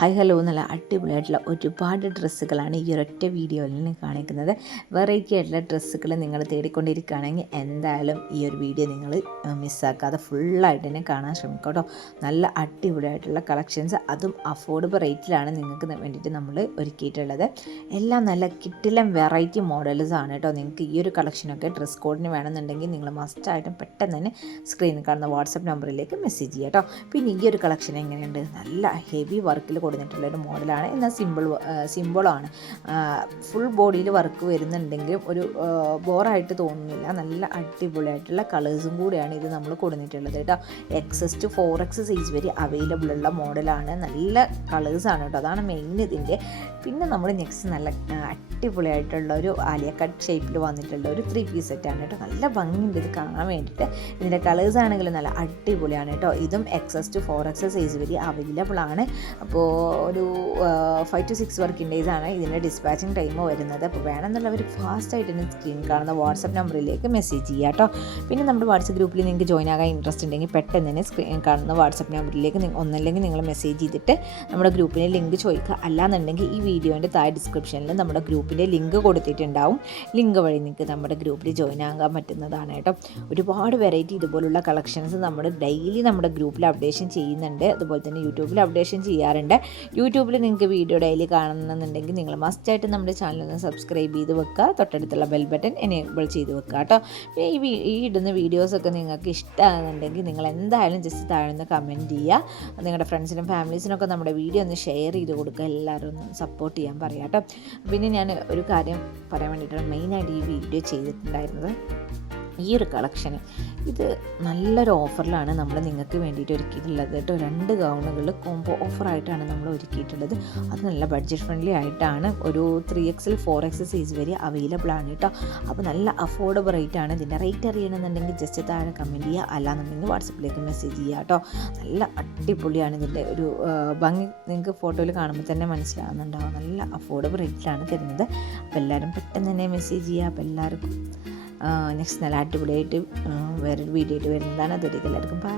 Hi hello നല്ല അടിപൊളിയായിട്ടുള്ള ഒരുപാട് ഡ്രസ്സുകളാണ് ഈ ഒരൊറ്റ വീഡിയോയിൽ കാണിക്കുന്നത്. വെറൈറ്റി ആയിട്ടുള്ള ഡ്രസ്സുകൾ നിങ്ങൾ തേടിക്കൊണ്ടിരിക്കുകയാണെങ്കിൽ എന്തായാലും ഈ ഒരു വീഡിയോ നിങ്ങൾ മിസ്സാക്കാതെ ഫുള്ളായിട്ട് തന്നെ കാണാൻ ശ്രമിക്കുക കേട്ടോ. നല്ല അടിപൊളിയായിട്ടുള്ള കളക്ഷൻസ്, അതും അഫോർഡബിൾ റേറ്റിലാണ് നിങ്ങൾക്ക് വേണ്ടിയിട്ട് നമ്മൾ ഒരുക്കിയിട്ടുള്ളത്. എല്ലാം നല്ല കിട്ടിലും വെറൈറ്റി മോഡൽസ് ആണ് കേട്ടോ. നിങ്ങൾക്ക് ഈ ഒരു കളക്ഷനൊക്കെ ഡ്രസ് കോഡിന് വേണമെന്നുണ്ടെങ്കിൽ നിങ്ങൾ മസ്റ്റായിട്ടും പെട്ടെന്ന് തന്നെ സ്ക്രീനിൽ കാണുന്ന വാട്സപ്പ് നമ്പറിലേക്ക് മെസ്സേജ് ചെയ്യുക കേട്ടോ. പിന്നെ ഈ ഒരു കളക്ഷൻ എങ്ങനെയുണ്ട്, നല്ല ഹെവി വർക്കിൽ കൊടുത്തിട്ടുള്ളൊരു മോഡലാണ്. എന്നാൽ സിമ്പിളാണ്. ഫുൾ ബോഡിയിൽ വർക്ക് വരുന്നുണ്ടെങ്കിലും ഒരു ബോറായിട്ട് തോന്നുന്നില്ല. നല്ല അടിപൊളിയായിട്ടുള്ള കളേഴ്സും കൂടിയാണ് ഇത് നമ്മൾ കൊടുത്തിട്ടുള്ളത് കേട്ടോ. XS to 4X സൈസ് വരെ അവൈലബിൾ ഉള്ള മോഡലാണ്. നല്ല കളേഴ്സാണ് കേട്ടോ, അതാണ് മെയിൻ ഇതിൻ്റെ. പിന്നെ നമ്മൾ നെക്സ്റ്റ് നല്ല അടിപൊളിയായിട്ടുള്ള ഒരു ആലിയ കട്ട് ഷേപ്പിൽ വന്നിട്ടുള്ള ഒരു 3 പീസ് സെറ്റാണ് കേട്ടോ. നല്ല ഭംഗിയുണ്ട് ഇത് കാണാൻ വേണ്ടിയിട്ട്. ഇതിൻ്റെ കളേഴ്സ് ആണെങ്കിലും നല്ല അടിപൊളിയാണ് കേട്ടോ. ഇതും XS to 4X സൈസ് വരെ അവൈലബിൾ ആണ്. അപ്പോൾ ഒരു 5 to 6 വർക്കിംഗ് ഡേയ്സ് ആണ് ഇതിൻ്റെ ഡിസ്പാച്ചിങ് ടൈം വരുന്നത്. അപ്പോൾ വേണമെന്നുള്ളവർ ഫാസ്റ്റായിട്ട് തന്നെ സ്ക്രീൻ കാണുന്ന വാട്സപ്പ് നമ്പറിലേക്ക് മെസ്സേജ് ചെയ്യുക കേട്ടോ. പിന്നെ നമ്മുടെ വാട്സപ്പ് ഗ്രൂപ്പിൽ നിങ്ങൾക്ക് ജോയിൻ ആകാൻ ഇൻട്രസ്റ്റ് ഉണ്ടെങ്കിൽ പെട്ടെന്ന് തന്നെ സ്ക്രീൻ കാണുന്ന വാട്സപ്പ് നമ്പറിലേക്ക് ഒന്നല്ലെങ്കിൽ നിങ്ങൾ മെസ്സേജ് ചെയ്തിട്ട് നമ്മുടെ ഗ്രൂപ്പിൻ്റെ ലിങ്ക് ചോദിക്കുക. അല്ലാന്നുണ്ടെങ്കിൽ ഈ വീഡിയോൻ്റെ താഴെ ഡിസ്ക്രിപ്ഷനിൽ നമ്മുടെ ഗ്രൂപ്പിൻ്റെ ലിങ്ക് കൊടുത്തിട്ടുണ്ടാവും. ലിങ്ക് വഴി നിങ്ങൾക്ക് നമ്മുടെ ഗ്രൂപ്പിൽ ജോയിൻ ആകാൻ പറ്റുന്നതാണ് കേട്ടോ. ഒരുപാട് വെറൈറ്റി ഇതുപോലുള്ള കളക്ഷൻസ് നമ്മൾ ഡെയിലി നമ്മുടെ ഗ്രൂപ്പിൽ അപ്ഡേഷൻ ചെയ്യുന്നുണ്ട്. അതുപോലെ തന്നെ യൂട്യൂബിൽ അപ്ഡേഷൻ ചെയ്യാറുണ്ട്. യൂട്യൂബിൽ നിങ്ങൾക്ക് വീഡിയോ ഡെയിലി കാണണമെന്നുണ്ടെങ്കിൽ നിങ്ങൾ മസ്റ്റായിട്ട് നമ്മുടെ ചാനലൊന്ന് സബ്സ്ക്രൈബ് ചെയ്ത് വെക്കുക. തൊട്ടടുത്തുള്ള ബെൽ ബട്ടൺ എനേബിൾ ചെയ്ത് വെക്കുക കേട്ടോ. പിന്നെ ഈ ഇടുന്ന വീഡിയോസൊക്കെ നിങ്ങൾക്ക് ഇഷ്ടമാകുന്നുണ്ടെങ്കിൽ നിങ്ങൾ എന്തായാലും ജസ്റ്റ് താഴെ കമൻറ്റ് ചെയ്യുക. നിങ്ങളുടെ ഫ്രണ്ട്സിനും ഫാമിലീസിനൊക്കെ നമ്മുടെ വീഡിയോ ഒന്ന് ഷെയർ ചെയ്ത് കൊടുക്കുക. എല്ലാവരും ഒന്ന് സപ്പോർട്ട് ചെയ്യാൻ പറയാം കേട്ടോ. പിന്നെ ഞാൻ ഒരു കാര്യം പറയാൻ വേണ്ടിയിട്ടാണ് മെയിനായിട്ട് ഈ വീഡിയോ ചെയ്തിട്ടുണ്ടായിരുന്നത്. ഈ ഒരു കളക്ഷന് ഇത് നല്ലൊരു ഓഫറിലാണ് നമ്മൾ നിങ്ങൾക്ക് വേണ്ടിയിട്ട് ഒരുക്കിയിട്ടുള്ളത് കേട്ടോ. 2 ഗൗണുകൾ കോംബോ ഓഫറായിട്ടാണ് നമ്മൾ ഒരുക്കിയിട്ടുള്ളത്. അത് നല്ല ബഡ്ജറ്റ് ഫ്രണ്ട്ലി ആയിട്ടാണ്. ഒരു 3XL 4X സൈസ് വരെ അവൈലബിൾ ആണ് കേട്ടോ. അപ്പോൾ നല്ല അഫോർഡബിൾ റേറ്റ് ആണ്. ഇതിൻ്റെ റേറ്റ് അറിയണമെന്നുണ്ടെങ്കിൽ ജസ്റ്റ് താഴെ കമൻറ്റ് ചെയ്യുക. അല്ലാന്നുണ്ടെങ്കിൽ വാട്സപ്പിലേക്ക് മെസ്സേജ് ചെയ്യുക കേട്ടോ. നല്ല അടിപൊളിയാണ്. ഇതിൻ്റെ ഒരു ഭംഗി നിങ്ങൾക്ക് ഫോട്ടോയിൽ കാണുമ്പോൾ തന്നെ മനസ്സിലാകുന്നുണ്ടാവും. നല്ല അഫോർഡബിൾ റേറ്റിലാണ് തരുന്നത്. അപ്പോൾ എല്ലാവരും പെട്ടെന്ന് തന്നെ മെസ്സേജ് ചെയ്യുക. അപ്പോൾ എല്ലാവർക്കും നെക്സ്റ്റ് നല്ല അടിപൊളിയായിട്ട് വേറൊരു വീഡിയോ ആയിട്ട് വരുന്നതാണ്. അതുവരെയും എല്ലാവർക്കും ബൈ.